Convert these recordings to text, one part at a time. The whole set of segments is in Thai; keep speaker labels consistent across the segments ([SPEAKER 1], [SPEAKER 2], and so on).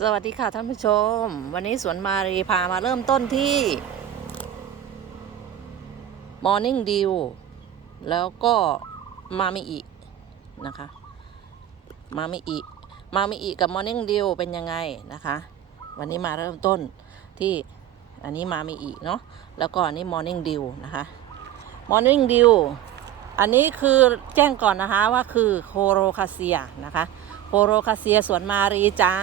[SPEAKER 1] สวัสดีค่ะท่านผู้ชม วันนี้สวนมารีพามาเริ่มต้นที่ Morning Dew แล้วก็มามิอินะคะ มามิอิมามิอิกับ Morning Dew เป็นยังไงนะคะ วันนี้มาเริ่มต้นที่อันนี้มามิอิเนาะแล้วก็อันนี้ Morning Dew นะคะ Morning Dew อันนี้คือแจ้งก่อนนะคะว่าคือโคโรคาเซียนะคะโคโรคาเซียสวนมารีจ้า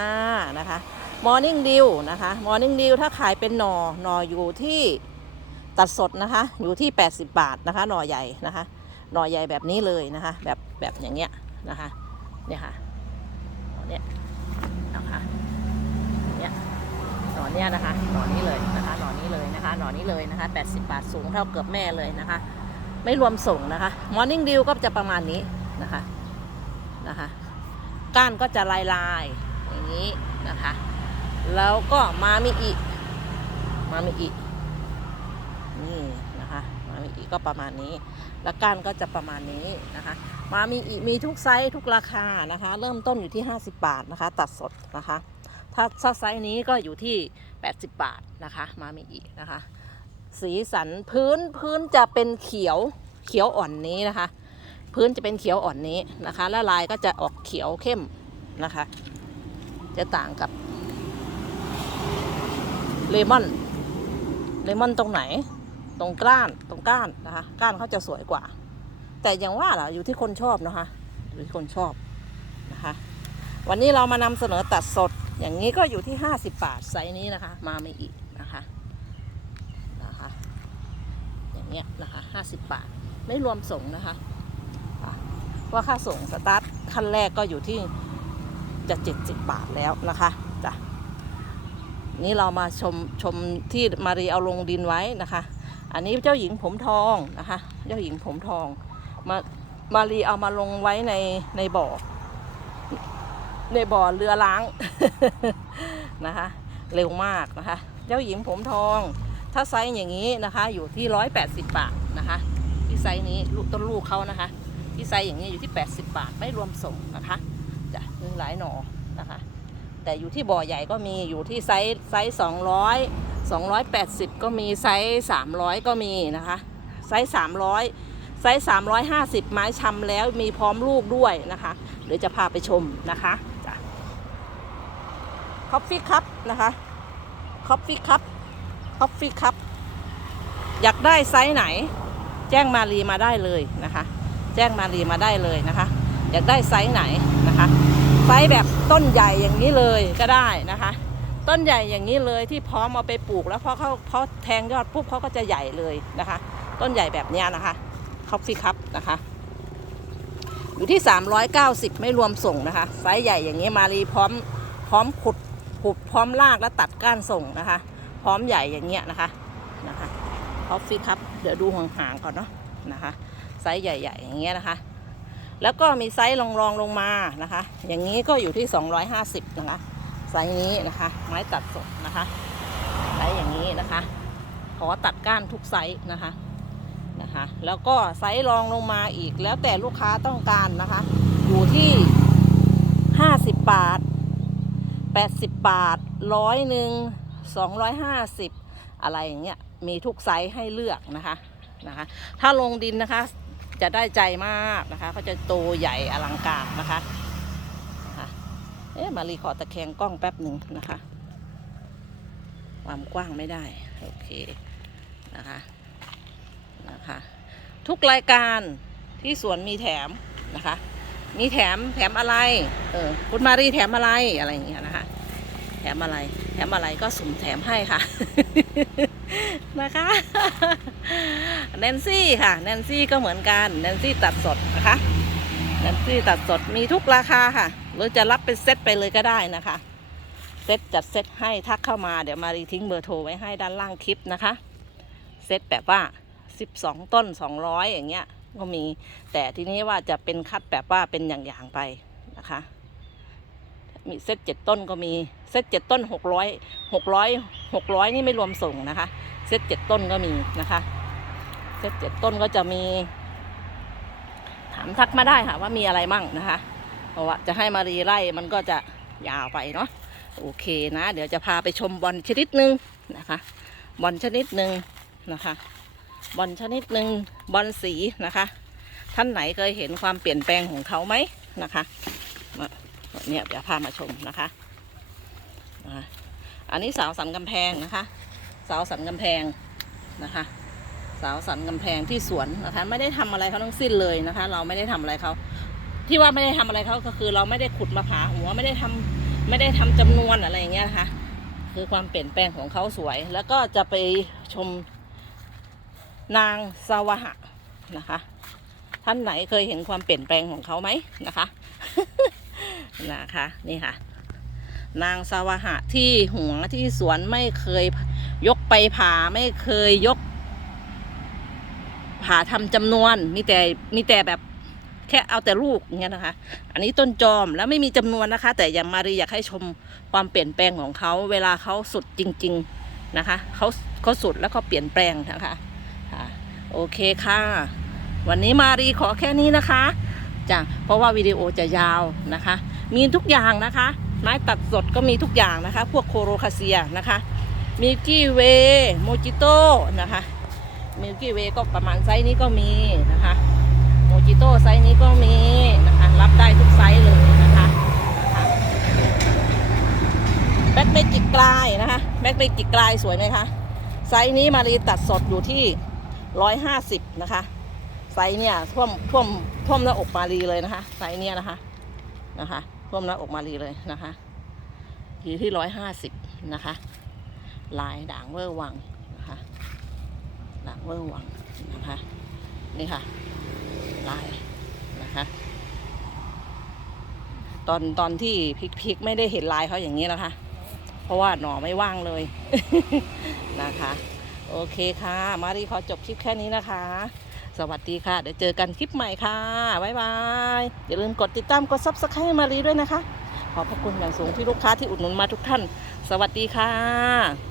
[SPEAKER 1] นะคะ Morning Dew นะคะ Morning Dew ถ้าขายเป็นหนอหนออยู่ที่ตัดสดนะคะ อยู่ที่ 80 บาทนะคะ หน่อใหญ่นะคะ หน่อใหญ่แบบนี้เลยนะคะ แบบแบบอย่างเงี้ยนะคะ เนี่ยค่ะหน่อเนี้ยนะคะเนี่ยหน่อเนี้ยนะคะ หน่อนี้เลยนะคะ หน่อนี้เลยนะคะ หน่อนี้เลยนะคะ 80 บาทสูงเท่าเกือบแม่เลยนะคะ ไม่รวมส่งนะคะ Morning Dew ก็จะประมาณนี้นะคะนะคะ ก้านก็จะลายลายๆอย่างนี้นะคะ แล้วก็มามิอิมามิอินี่นะคะมามิอิก็ประมาณนี้ แล้วก้านก็จะประมาณนี้นะคะ มามิอิมีทุกไซส์ทุกราคานะคะ เริ่มต้นอยู่ที่ 50 บาทนะคะ ตัดสดนะคะ ถ้าถ้าไซส์นี้ก็อยู่ที่ 80 บาทนะคะ มามิอินะคะ สีสันพื้นพื้นจะเป็นเขียวเขียวอ่อนนี้นะคะ พื้นจะเป็นเขียวอ่อนนี้นะคะ และลายก็จะออกเขียวเข้มนะคะ จะต่างกับเลมอนเลมอนตรงไหน ตรงก้านตรงก้านนะคะ ก้านเขาจะสวยกว่า แต่อย่างว่าล่ะอยู่ที่คนชอบนะคะอยู่ที่คนชอบนะคะ วันนี้เรามานำเสนอตัดสดอย่างนี้ก็อยู่ที่ 50 บาทไซส์นี้นะคะ มาไม่อีกนะคะนะคะ อย่าง เงี้ยนะคะ50บาท ไม่รวมส่งนะคะอะว่าค่าส่งสตาร์ทขั้นแรกก็อยู่ที่จะ70บาทแล้วนะคะจ้ะนี่เรามาชมชมที่มารีเอาลงดินไว้นะคะ อันนี้เจ้าหญิงผมทองนะคะ เจ้าหญิงผมทอง มามารีเอามาลงไว้ในในบ่อ ในบ่อเรือล้างนะคะ เร็วมากนะคะ เจ้าหญิงผมทอง ถ้าไซส์อย่างนี้นะคะอยู่ที่ 180 บาทนะคะ ที่ไซส์นี้ลูกต้นลูกเขานะคะ ที่ไซส์อย่างนี้อยู่ที่ 80 บาทไม่รวมส่งนะคะจะมีหลายหนอนะคะ แต่อยู่ที่บ่อใหญ่ก็มีอยู่ที่ไซส์ไซส์200 280 ก็มีไซส์300 ก็มีนะคะไซส์300 ไซส์350 ไม้ชำแล้วมีพร้อมลูกด้วยนะคะเดี๋ยวจะพาไปชมนะคะจ้ะคอฟฟี่คัพนะคะคอฟฟี่คัพ อฟฟี่คัพอยากได้ไซส์ไหน แจ้งมารีมาได้เลยนะคะ แจ้งมารีมาได้เลยนะคะ อยากได้ไซส์ไหนนะคะไซส์แบบต้นใหญ่อย่างนี้เลยก็ได้นะคะ ต้นใหญ่อย่างนี้เลยที่พร้อมเอาไปปลูกแล้วพอเขาพอแทงยอดปุ๊บเขาก็จะใหญ่เลยนะคะ ต้นใหญ่แบบนี้นะคะคอฟฟี่คัพนะคะอยู่ที่ 390 ไม่รวมส่งนะคะไซส์ใหญ่อย่างนี้มารีพร้อมพร้อมขุดขุดพร้อมลากและตัดก้านส่งนะคะ พร้อมใหญ่อย่างเงี้ยนะคะนะคะคอฟฟี่คัพเดี๋ยวดูห่างๆก่อนเนาะนะคะไซส์ใหญ่ๆอย่างเงี้ยนะคะ แล้วก็มีไซส์รองๆลงมานะคะ อย่างนี้ก็อยู่ที่ 250 นะคะไซส์นี้นะคะ ไม้ตัดสดนะคะไซส์อย่างนี้นะคะ ขอตัดก้านทุกไซส์นะคะนะคะ แล้วก็ไซส์รองลงมาอีกแล้วแต่ลูกค้าต้องการนะคะ อยู่ที่ 50 บาท 80 บาทร้อยหนึ่ง 250 อะไรอย่างเงี้ยมีทุกไซส์ให้เลือกนะคะนะคะ ถ้าลงดินนะคะจะได้ใจมากนะคะเขาจะโตใหญ่อลังการนะคะนะคะเอ๊ะมารีขอตะแคงกล้องแป๊บหนึ่งนะคะ ความกว้างไม่ได้โอเคนะคะนะคะทุกรายการที่สวนมีแถมนะคะ มีแถมแถมอะไร เออคุณมารีแถมอะไรอะไรอย่างเงี้ยนะคะ แถมอะไรแถมอะไรก็สุ่มแถมให้ค่ะ นะคะแนนซี่ค่ะแนนซี่ก็เหมือนกันแนนซี่ตัดสดนะคะแนนซี่ตัดสดมีทุกราคาค่ะ หรือจะรับเป็นเซตไปเลยก็ได้นะคะ เซตจัดเซตให้ทักเข้ามาเดี๋ยวมารีทิ้งเบอร์โทรไว้ให้ด้านล่างคลิปนะคะ เซตแบบว่า 12 ต้น 200 อย่างเงี้ยก็มี แต่ทีนี้ว่าจะเป็นคัดแบบว่าเป็นอย่างๆไปนะคะ มีเซตเจ็ดต้นก็มีเซตเจ็ดต้น600 600 600นี่ไม่รวมส่งนะคะ เซตเจ็ดต้นก็มีนะคะ เซตเจ็ดต้นก็จะมี ถามทักมาได้ค่ะว่ามีอะไรมั่งนะคะ เพราะว่าจะให้มารีไล่มันก็จะยาวไปเนาะโอเคนะ เดี๋ยวจะพาไปชมบอลชนิดหนึ่งนะคะ บอลชนิดหนึ่งนะคะบอลชนิดหนึ่งบอลสีนะคะ ท่านไหนเคยเห็นความเปลี่ยนแปลงของเขาไหมนะคะ เนี่ยเดี๋ยวพามาชมนะคะ อันนี้สาวสันกำแพงนะคะสาวสันกำแพงนะคะสาวสันกำแพงที่สวนนะคะ ไม่ได้ทำอะไรเขาทั้งสิ้นเลยนะคะ เราไม่ได้ทำอะไรเขาที่ว่าไม่ได้ทำอะไรเขาก็คือ เราไม่ได้ขุดมาผาหัวไม่ได้ทำไม่ได้ทำจำนวนอะไรอย่างเงี้ยนะคะคือความเปลี่ยนแปลงของเขาสวย แล้วก็จะไปชมนางสวหะนะคะ ท่านไหนเคยเห็นความเปลี่ยนแปลงของเขาไหมนะคะ นะคะนี่ค่ะ นางสาวหะที่หัวที่สวนไม่เคยยกไปผ่าไม่เคยยก ผ่าทำจำนวนมีแต่มีแต่แบบแค่เอาแต่ลูกอย่างเงี้ยนะคะ อันนี้ต้นจอมแล้วไม่มีจำนวนนะคะ แต่อย่างมารีอยากให้ชมความเปลี่ยนแปลงของเขาเวลาเขาสุดจริง ๆนะคะเขาเขาสุดแล้วเขาเปลี่ยนแปลงนะคะโอเคค่ะ วันนี้มารีขอแค่นี้นะคะ จ้ะเพราะว่าวิดีโอจะยาวนะคะ มีทุกอย่างนะคะ ไม้ตัดสดก็มีทุกอย่างนะคะ พวกโคโรคาเซียนะคะมิลกี้เวโมจิโต้นะคะมิลกี้เวก็ประมาณไซส์นี้ก็มีนะคะโมจิโต้ไซส์นี้ก็มีนะคะ รับได้ทุกไซส์เลยนะคะแบ็คเมจิกกลายนะคะแบ็คเมจิกกลายสวยไหมคะไซส์นี้มารีตัดสดอยู่ที่ร้อยห้าสิบนะคะ ไซเนี่ยท่วมท่วมท่วมหน้าอกมารีเลยนะคะไซเนี่ยนะคะนะคะ ท่วมหน้าอกมารีเลยนะคะอยู่ที่ร้อยห้าสิบนะคะลายด่างเวอร์วังนะคะด่างเวอร์วังนะคะนี่ค่ะ ลายนะคะตอนตอนที่พลิกๆไม่ได้เห็นลายเขาอย่างนี้นะคะ เพราะว่าหน่อไม่ว่างเลยนะคะ โอเคค่ะ มารีขอจบคลิปแค่นี้นะคะ สวัสดีค่ะ เดี๋ยวเจอกันคลิปใหม่ค่ะ บ๊ายบาย อย่าลืมกดติดตามกดซับสไครต์มารีด้วยนะคะ ขอบพระคุณอย่างสูงที่ลูกค้าที่อุดหนุนมาทุกท่าน สวัสดีค่ะ